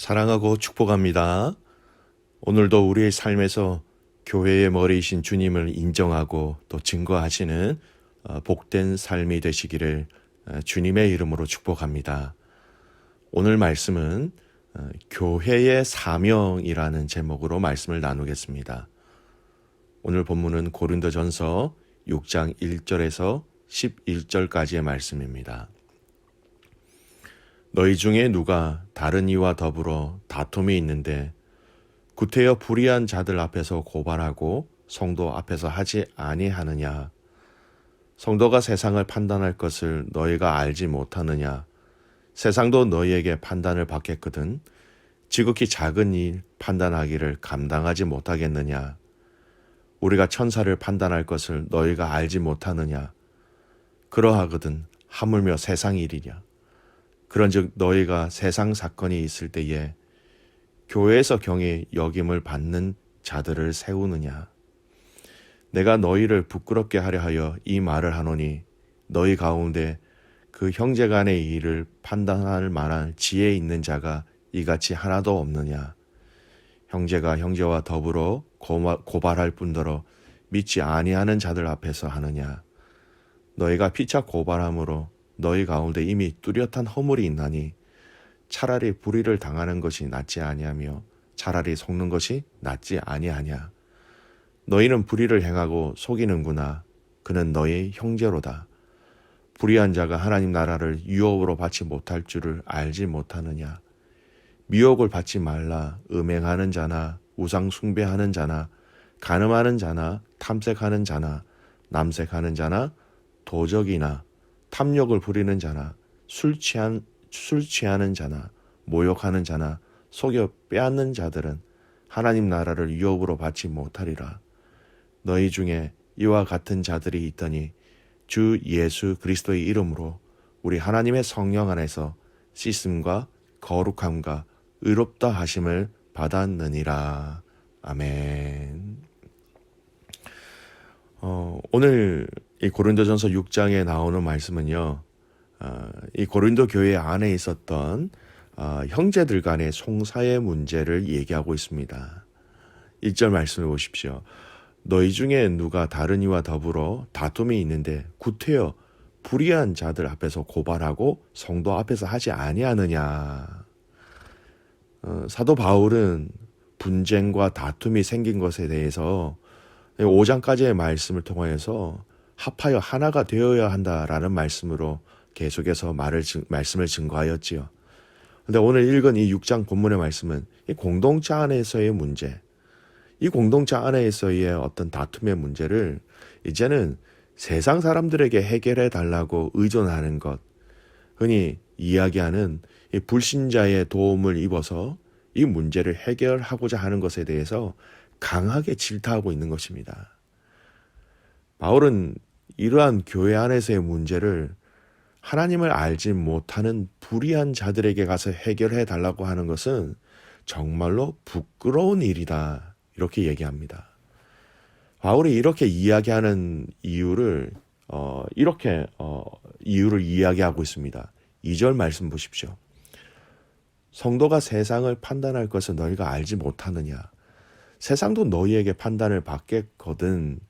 사랑하고 축복합니다. 오늘도 우리의 삶에서 교회의 머리이신 주님을 인정하고 또 증거하시는 복된 삶이 되시기를 주님의 이름으로 축복합니다. 오늘 말씀은 교회의 사명이라는 제목으로 말씀을 나누겠습니다. 오늘 본문은 고린도전서 6장 1절에서 11절까지의 말씀입니다. 너희 중에 누가 다른 이와 더불어 다툼이 있는데 구태여 불의한 자들 앞에서 고발하고 성도 앞에서 하지 아니하느냐? 성도가 세상을 판단할 것을 너희가 알지 못하느냐? 세상도 너희에게 판단을 받겠거든 지극히 작은 일 판단하기를 감당하지 못하겠느냐? 우리가 천사를 판단할 것을 너희가 알지 못하느냐? 그러하거든 하물며 세상 일이냐? 그런즉 너희가 세상 사건이 있을 때에 교회에서 경히 여김을 받는 자들을 세우느냐? 내가 너희를 부끄럽게 하려 하여 이 말을 하노니 너희 가운데 그 형제 간의 일을 판단할 만한 지혜 있는 자가 이같이 하나도 없느냐? 형제가 형제와 더불어 고발할 뿐더러 믿지 아니하는 자들 앞에서 하느냐? 너희가 피차 고발함으로 너희 가운데 이미 뚜렷한 허물이 있나니 차라리 불의를 당하는 것이 낫지 아니하며 차라리 속는 것이 낫지 아니하냐. 너희는 불의를 행하고 속이는구나. 그는 너희 형제로다. 불의한 자가 하나님 나라를 유업으로 받지 못할 줄을 알지 못하느냐. 미혹을 받지 말라. 음행하는 자나 우상 숭배하는 자나 간음하는 자나 탐색하는 자나 남색하는 자나 도적이나 탐욕을 부리는 자나 술 취하는 자나 모욕하는 자나 속여 빼앗는 자들은 하나님 나라를 유업으로 받지 못하리라. 너희 중에 이와 같은 자들이 있더니 주 예수 그리스도의 이름으로 우리 하나님의 성령 안에서 씻음과 거룩함과 의롭다 하심을 받았느니라. 아멘. 오늘 이 고린도전서 6장에 나오는 말씀은요, 이 고린도 교회 안에 있었던 형제들 간의 송사의 문제를 얘기하고 있습니다. 1절 말씀을 보십시오. 너희 중에 누가 다른 이와 더불어 다툼이 있는데 구태여 불의한 자들 앞에서 고발하고 성도 앞에서 하지 아니하느냐. 사도 바울은 분쟁과 다툼이 생긴 것에 대해서 5장까지의 말씀을 통하여서 합하여 하나가 되어야 한다라는 말씀으로 계속해서 말씀을 증거하였지요. 그런데 오늘 읽은 이 6장 본문의 말씀은 이 공동체 안에서의 문제, 이 공동체 안에서의 어떤 다툼의 문제를 이제는 세상 사람들에게 해결해 달라고 의존하는 것, 흔히 이야기하는 이 불신자의 도움을 입어서 이 문제를 해결하고자 하는 것에 대해서 강하게 질타하고 있는 것입니다. 바울은 이러한 교회 안에서의 문제를 하나님을 알지 못하는 불의한 자들에게 가서 해결해 달라고 하는 것은 정말로 부끄러운 일이다. 이렇게 얘기합니다. 바울이 이렇게 이야기하는 이유를 이유를 이야기하고 있습니다. 2절 말씀 보십시오. 성도가 세상을 판단할 것을 너희가 알지 못하느냐. 세상도 너희에게 판단을 받겠거든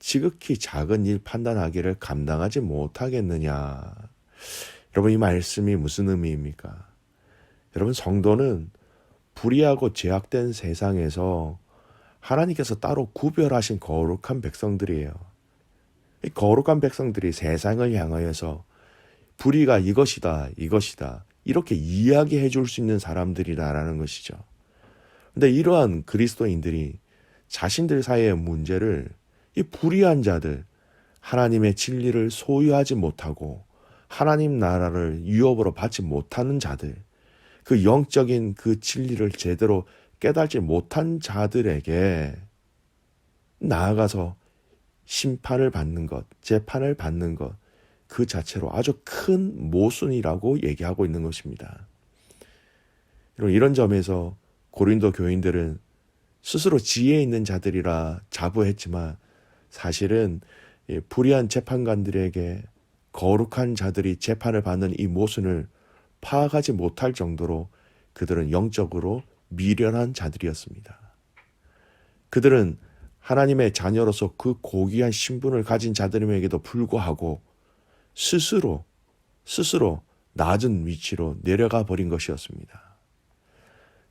지극히 작은 일 판단하기를 감당하지 못하겠느냐. 여러분, 이 말씀이 무슨 의미입니까? 여러분, 성도는 불의하고 죄악된 세상에서 하나님께서 따로 구별하신 거룩한 백성들이에요. 이 거룩한 백성들이 세상을 향하여서 불의가 이것이다 이렇게 이야기해 줄 수 있는 사람들이다라는 것이죠. 근데 이러한 그리스도인들이 자신들 사이의 문제를 이 불의한 자들, 하나님의 진리를 소유하지 못하고 하나님 나라를 유업으로 받지 못하는 자들, 그 영적인 그 진리를 제대로 깨달지 못한 자들에게 나아가서 심판을 받는 것, 재판을 받는 것, 그 자체로 아주 큰 모순이라고 얘기하고 있는 것입니다. 이런 점에서 고린도 교인들은 스스로 지혜 있는 자들이라 자부했지만 사실은 불의한 재판관들에게 거룩한 자들이 재판을 받는 이 모순을 파악하지 못할 정도로 그들은 영적으로 미련한 자들이었습니다. 그들은 하나님의 자녀로서 그 고귀한 신분을 가진 자들임에게도 불구하고 스스로 낮은 위치로 내려가 버린 것이었습니다.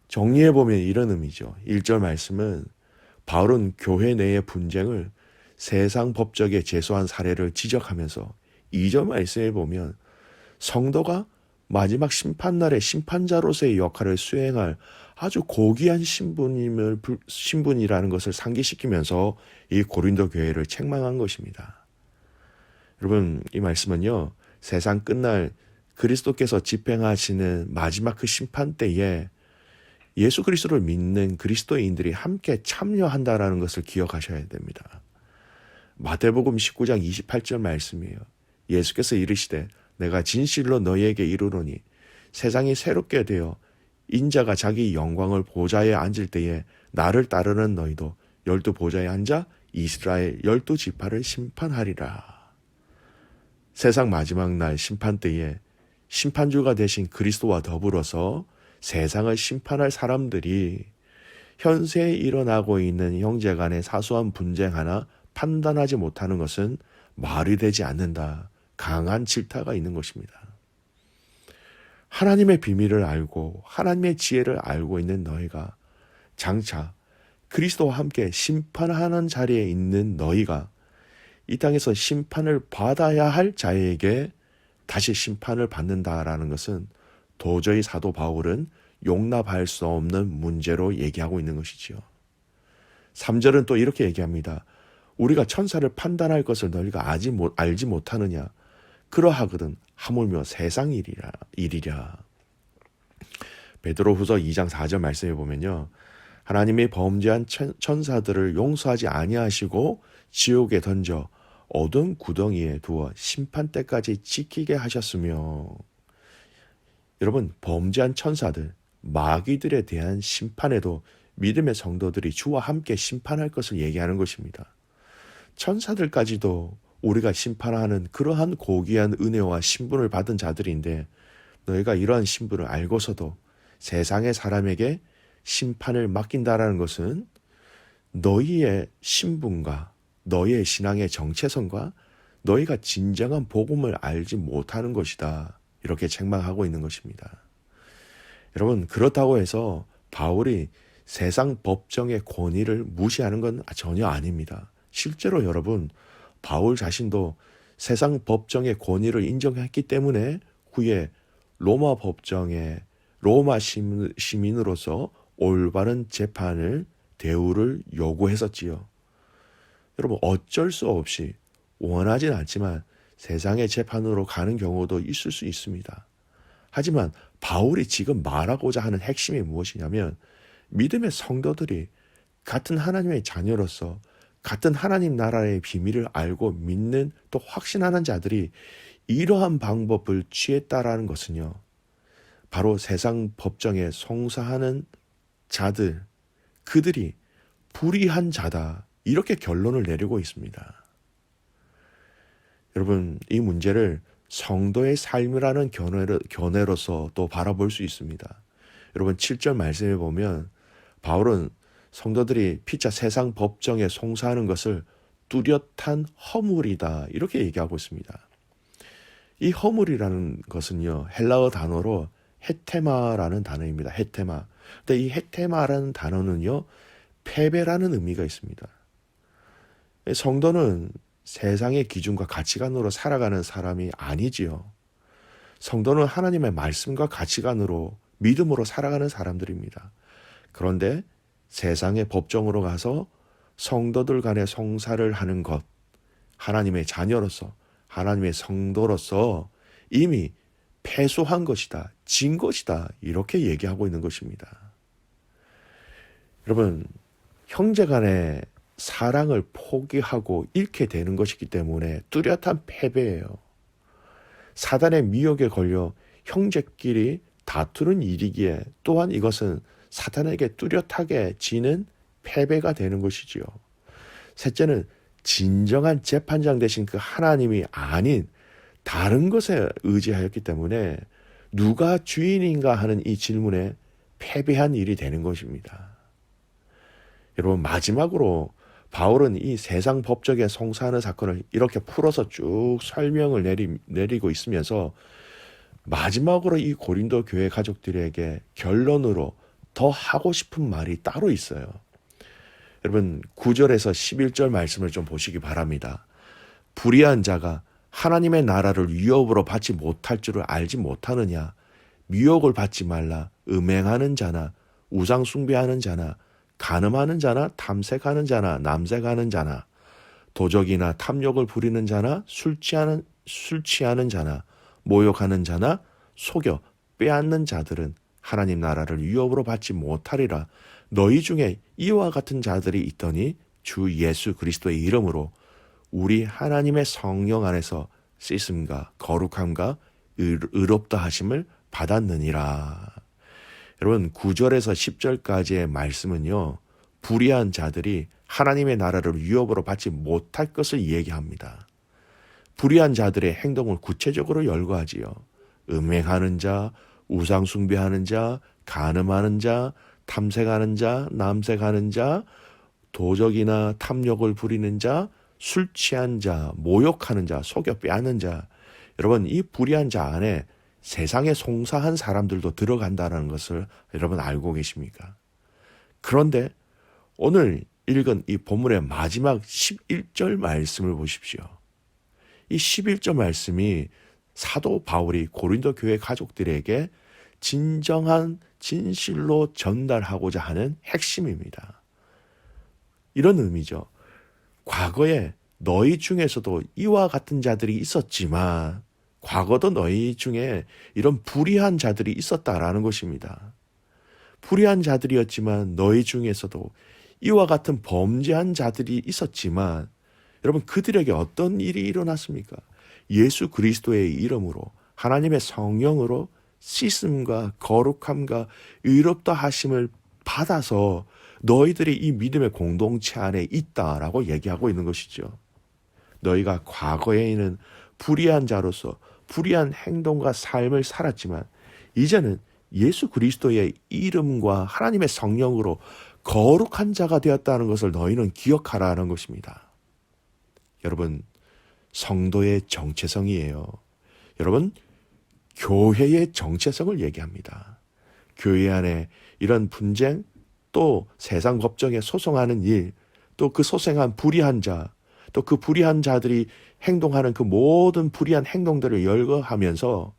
정리해보면 이런 의미죠. 1절 말씀은 바울은 교회 내의 분쟁을 세상 법적에 제소한 사례를 지적하면서 2절 말씀에 보면 성도가 마지막 심판날의 심판자로서의 역할을 수행할 아주 고귀한 신분이라는 것을 상기시키면서 이 고린도 교회를 책망한 것입니다. 여러분, 이 말씀은요, 세상 끝날 그리스도께서 집행하시는 마지막 그 심판 때에 예수 그리스도를 믿는 그리스도인들이 함께 참여한다라는 것을 기억하셔야 됩니다. 마태복음 19장 28절 말씀이에요. 예수께서 이르시되 내가 진실로 너희에게 이르노니 세상이 새롭게 되어 인자가 자기 영광을 보좌에 앉을 때에 나를 따르는 너희도 12 보좌에 앉아 이스라엘 12지파를 심판하리라. 세상 마지막 날 심판 때에 심판주가 되신 그리스도와 더불어서 세상을 심판할 사람들이 현세에 일어나고 있는 형제 간의 사소한 분쟁 하나 판단하지 못하는 것은 말이 되지 않는다. 강한 질타가 있는 것입니다. 하나님의 비밀을 알고 하나님의 지혜를 알고 있는 너희가 장차 그리스도와 함께 심판하는 자리에 있는 너희가 이 땅에서 심판을 받아야 할 자에게 다시 심판을 받는다라는 것은 도저히 사도 바울은 용납할 수 없는 문제로 얘기하고 있는 것이지요. 3절은 또 이렇게 얘기합니다. 우리가 천사를 판단할 것을 너희가 알지 못하느냐. 그러하거든 하물며 세상 일이랴. 베드로후서 2장 4절 말씀해 보면요. 하나님이 범죄한 천사들을 용서하지 아니하시고 지옥에 던져 어두운 구덩이에 두어 심판 때까지 지키게 하셨으며, 여러분, 범죄한 천사들, 마귀들에 대한 심판에도 믿음의 성도들이 주와 함께 심판할 것을 얘기하는 것입니다. 천사들까지도 우리가 심판하는 그러한 고귀한 은혜와 신분을 받은 자들인데 너희가 이러한 신분을 알고서도 세상의 사람에게 심판을 맡긴다라는 것은 너희의 신분과 너희의 신앙의 정체성과 너희가 진정한 복음을 알지 못하는 것이다. 이렇게 책망하고 있는 것입니다. 여러분, 그렇다고 해서 바울이 세상 법정의 권위를 무시하는 건 전혀 아닙니다. 실제로 여러분, 바울 자신도 세상 법정의 권위를 인정했기 때문에 후에 로마 법정에 로마 시민으로서 올바른 재판을 대우를 요구했었지요. 여러분, 어쩔 수 없이 원하진 않지만 세상의 재판으로 가는 경우도 있을 수 있습니다. 하지만 바울이 지금 말하고자 하는 핵심이 무엇이냐면 믿음의 성도들이 같은 하나님의 자녀로서 같은 하나님 나라의 비밀을 알고 믿는 또 확신하는 자들이 이러한 방법을 취했다라는 것은요, 바로 세상 법정에 송사하는 자들, 그들이 불의한 자다, 이렇게 결론을 내리고 있습니다. 여러분, 이 문제를 성도의 삶이라는 견해로서 또 바라볼 수 있습니다. 여러분, 7절 말씀에 보면 바울은 성도들이 피차 세상 법정에 송사하는 것을 뚜렷한 허물이다, 이렇게 얘기하고 있습니다. 이 허물이라는 것은요, 헬라어 단어로 헤테마라는 단어입니다. 헤테마. 근데 이 헤테마라는 단어는요, 패배라는 의미가 있습니다. 성도는 세상의 기준과 가치관으로 살아가는 사람이 아니지요. 성도는 하나님의 말씀과 가치관으로 믿음으로 살아가는 사람들입니다. 그런데 세상의 법정으로 가서 성도들 간의 송사를 하는 것, 하나님의 자녀로서, 하나님의 성도로서 이미 패소한 것이다, 진 것이다, 이렇게 얘기하고 있는 것입니다. 여러분, 형제 간의 사랑을 포기하고 잃게 되는 것이기 때문에 뚜렷한 패배예요. 사단의 미혹에 걸려 형제끼리 다투는 일이기에 또한 이것은 사탄에게 뚜렷하게 지는 패배가 되는 것이지요. 셋째는 진정한 재판장 되신 그 하나님이 아닌 다른 것에 의지하였기 때문에 누가 주인인가 하는 이 질문에 패배한 일이 되는 것입니다. 여러분, 마지막으로 바울은 이 세상 법적에 송사하는 사건을 이렇게 풀어서 쭉 설명을 내리고 있으면서 마지막으로 이 고린도 교회 가족들에게 결론으로 더 하고 싶은 말이 따로 있어요. 여러분, 9절에서 11절 말씀을 좀 보시기 바랍니다. 불의한 자가 하나님의 나라를 위협으로 받지 못할 줄을 알지 못하느냐? 미혹을 받지 말라. 음행하는 자나 우상 숭배하는 자나 간음하는 자나 탐색하는 자나 남색하는 자나 도적이나 탐욕을 부리는 자나 술 취하는 자나 모욕하는 자나 속여 빼앗는 자들은 하나님 나라를 위협으로 받지 못하리라. 너희 중에 이와 같은 자들이 있더니 주 예수 그리스도의 이름으로 우리 하나님의 성령 안에서 씻음과 거룩함과 의롭다 하심을 받았느니라. 여러분, 9절에서 10절까지의 말씀은요, 불의한 자들이 하나님의 나라를 위협으로 받지 못할 것을 얘기합니다. 불의한 자들의 행동을 구체적으로 열거하지요. 음행하는 자, 우상 숭배하는 자, 간음하는 자, 탐색하는 자, 남색하는 자, 도적이나 탐욕을 부리는 자, 술 취한 자, 모욕하는 자, 속여 빼앗는 자. 여러분, 이 불의한 자 안에 세상에 송사한 사람들도 들어간다는 것을 여러분 알고 계십니까? 그런데 오늘 읽은 이 본문의 마지막 11절 말씀을 보십시오. 이 11절 말씀이 사도 바울이 고린도 교회 가족들에게 진정한 진실로 전달하고자 하는 핵심입니다. 이런 의미죠. 과거에 너희 중에서도 이와 같은 자들이 있었지만 과거도 너희 중에 이런 불의한 자들이 있었다라는 것입니다. 불의한 자들이었지만 너희 중에서도 이와 같은 범죄한 자들이 있었지만 여러분, 그들에게 어떤 일이 일어났습니까? 예수 그리스도의 이름으로 하나님의 성령으로 씻음과 거룩함과 의롭다 하심을 받아서 너희들이 이 믿음의 공동체 안에 있다라고 얘기하고 있는 것이죠. 너희가 과거에는 불의한 자로서 불의한 행동과 삶을 살았지만 이제는 예수 그리스도의 이름과 하나님의 성령으로 거룩한 자가 되었다는 것을 너희는 기억하라는 것입니다. 여러분, 성도의 정체성이에요. 여러분, 교회의 정체성을 얘기합니다. 교회 안에 이런 분쟁, 또 세상 법정에 소송하는 일, 또 그 소송한 불의한 자, 또 그 불의한 자들이 행동하는 그 모든 불의한 행동들을 열거하면서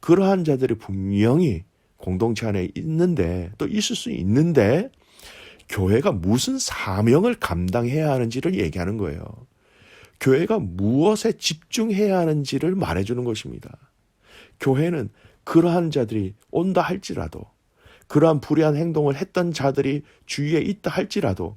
그러한 자들이 분명히 공동체 안에 있는데, 또 있을 수 있는데 교회가 무슨 사명을 감당해야 하는지를 얘기하는 거예요. 교회가 무엇에 집중해야 하는지를 말해주는 것입니다. 교회는 그러한 자들이 온다 할지라도, 그러한 불의한 행동을 했던 자들이 주위에 있다 할지라도,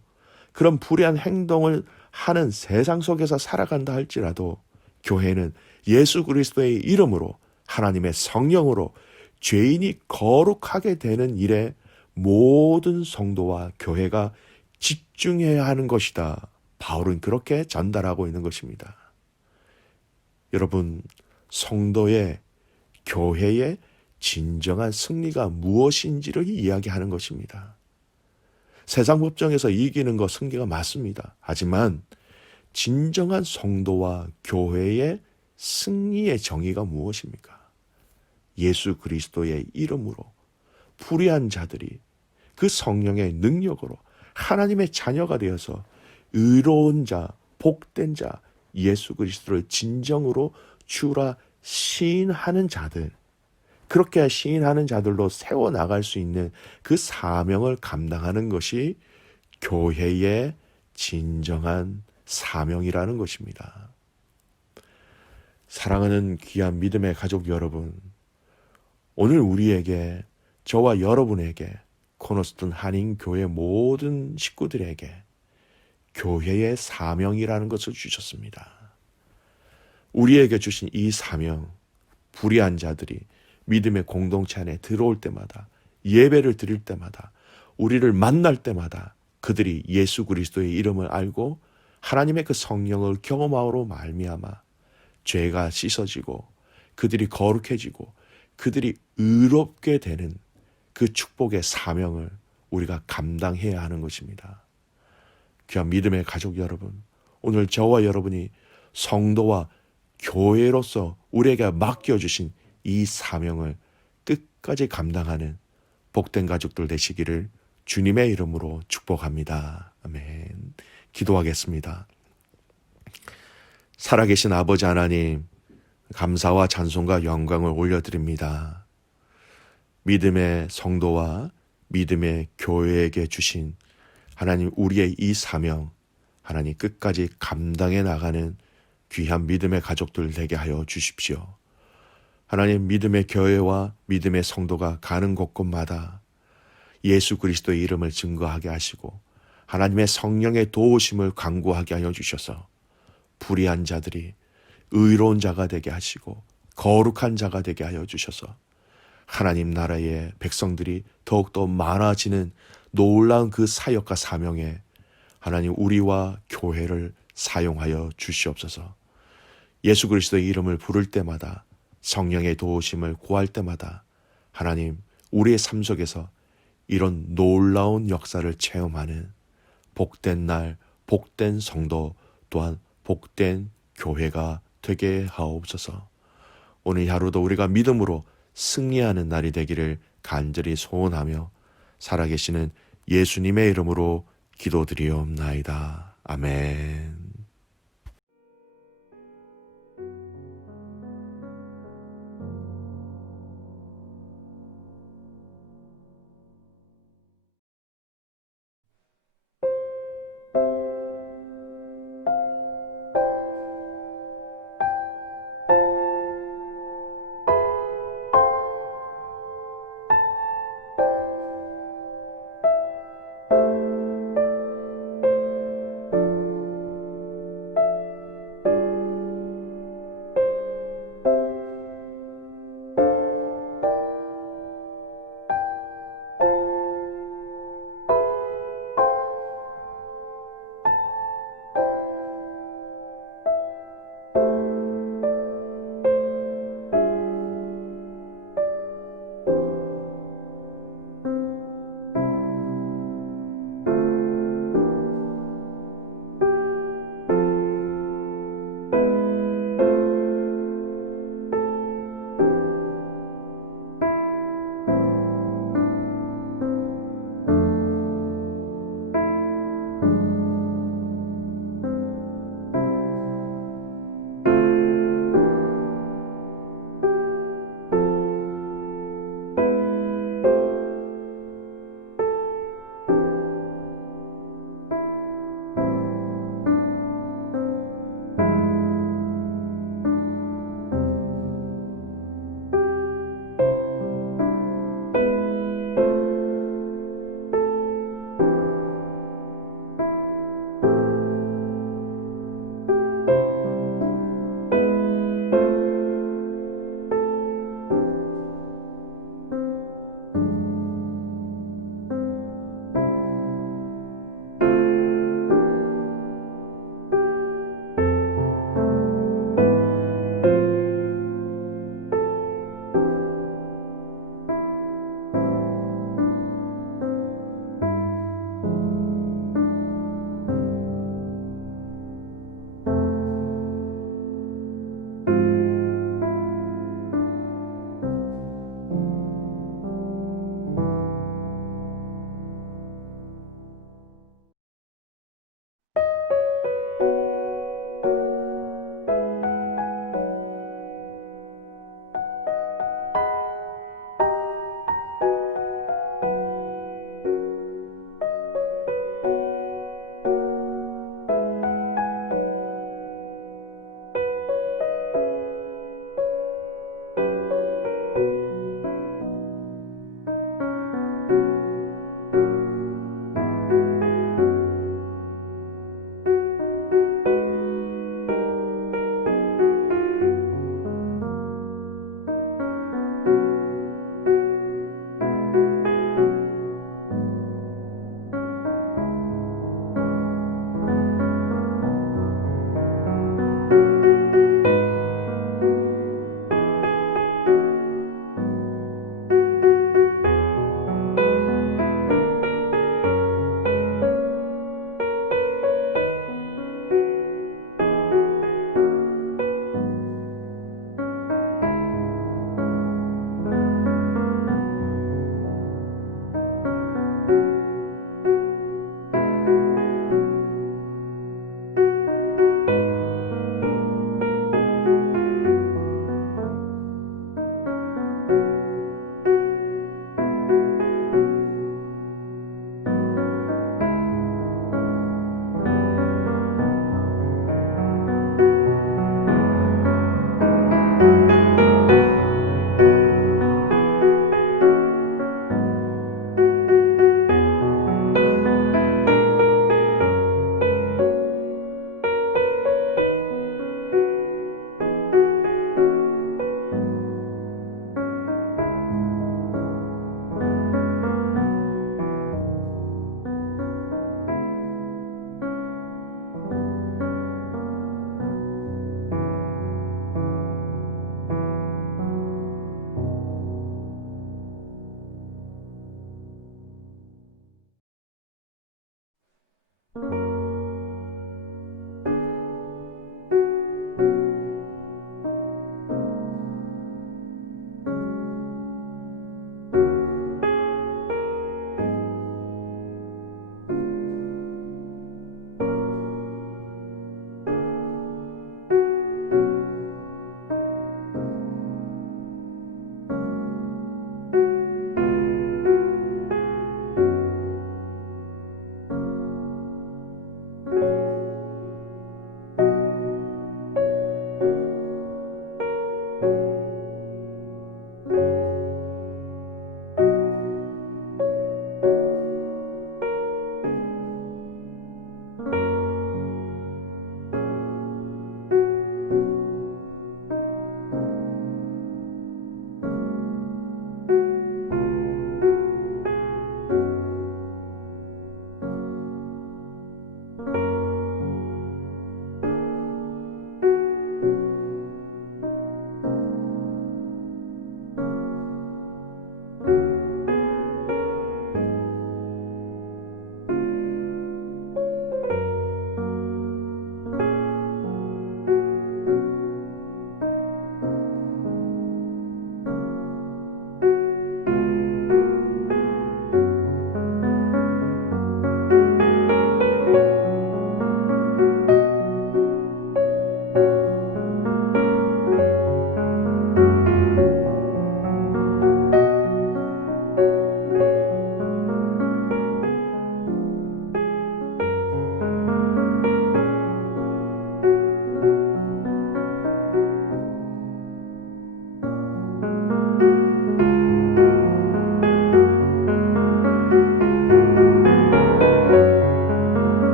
그런 불의한 행동을 하는 세상 속에서 살아간다 할지라도 교회는 예수 그리스도의 이름으로 하나님의 성령으로 죄인이 거룩하게 되는 일에 모든 성도와 교회가 집중해야 하는 것이다. 바울은 그렇게 전달하고 있는 것입니다. 여러분, 성도의 교회의 진정한 승리가 무엇인지를 이야기하는 것입니다. 세상 법정에서 이기는 것 승리가 맞습니다. 하지만 진정한 성도와 교회의 승리의 정의가 무엇입니까? 예수 그리스도의 이름으로 불의한 자들이 그 성령의 능력으로 하나님의 자녀가 되어서 의로운 자, 복된 자, 예수 그리스도를 진정으로 주라 시인하는 자들, 그렇게 시인하는 자들로 세워나갈 수 있는 그 사명을 감당하는 것이 교회의 진정한 사명이라는 것입니다. 사랑하는 귀한 믿음의 가족 여러분, 오늘 우리에게, 저와 여러분에게, 코너스톤 한인교회 모든 식구들에게 교회의 사명이라는 것을 주셨습니다. 우리에게 주신 이 사명, 불의한 자들이 믿음의 공동체 안에 들어올 때마다, 예배를 드릴 때마다, 우리를 만날 때마다 그들이 예수 그리스도의 이름을 알고 하나님의 그 성령을 경험함으로 말미암아 죄가 씻어지고 그들이 거룩해지고 그들이 의롭게 되는 그 축복의 사명을 우리가 감당해야 하는 것입니다. 귀한 믿음의 가족 여러분, 오늘 저와 여러분이 성도와 교회로서 우리에게 맡겨주신 이 사명을 끝까지 감당하는 복된 가족들 되시기를 주님의 이름으로 축복합니다. 아멘. 기도하겠습니다. 살아계신 아버지 하나님, 감사와 찬송과 영광을 올려드립니다. 믿음의 성도와 믿음의 교회에게 주신 하나님, 우리의 이 사명, 하나님 끝까지 감당해 나가는 귀한 믿음의 가족들 되게 하여 주십시오. 하나님, 믿음의 교회와 믿음의 성도가 가는 곳곳마다 예수 그리스도의 이름을 증거하게 하시고 하나님의 성령의 도우심을 간구하게 하여 주셔서 불의한 자들이 의로운 자가 되게 하시고 거룩한 자가 되게 하여 주셔서 하나님 나라의 백성들이 더욱더 많아지는 놀라운 그 사역과 사명에 하나님 우리와 교회를 사용하여 주시옵소서. 예수 그리스도의 이름을 부를 때마다, 성령의 도우심을 구할 때마다 하나님 우리의 삶 속에서 이런 놀라운 역사를 체험하는 복된 날, 복된 성도, 또한 복된 교회가 되게 하옵소서. 오늘 하루도 우리가 믿음으로 승리하는 날이 되기를 간절히 소원하며 살아계시는 예수님의 이름으로 기도드리옵나이다. 아멘.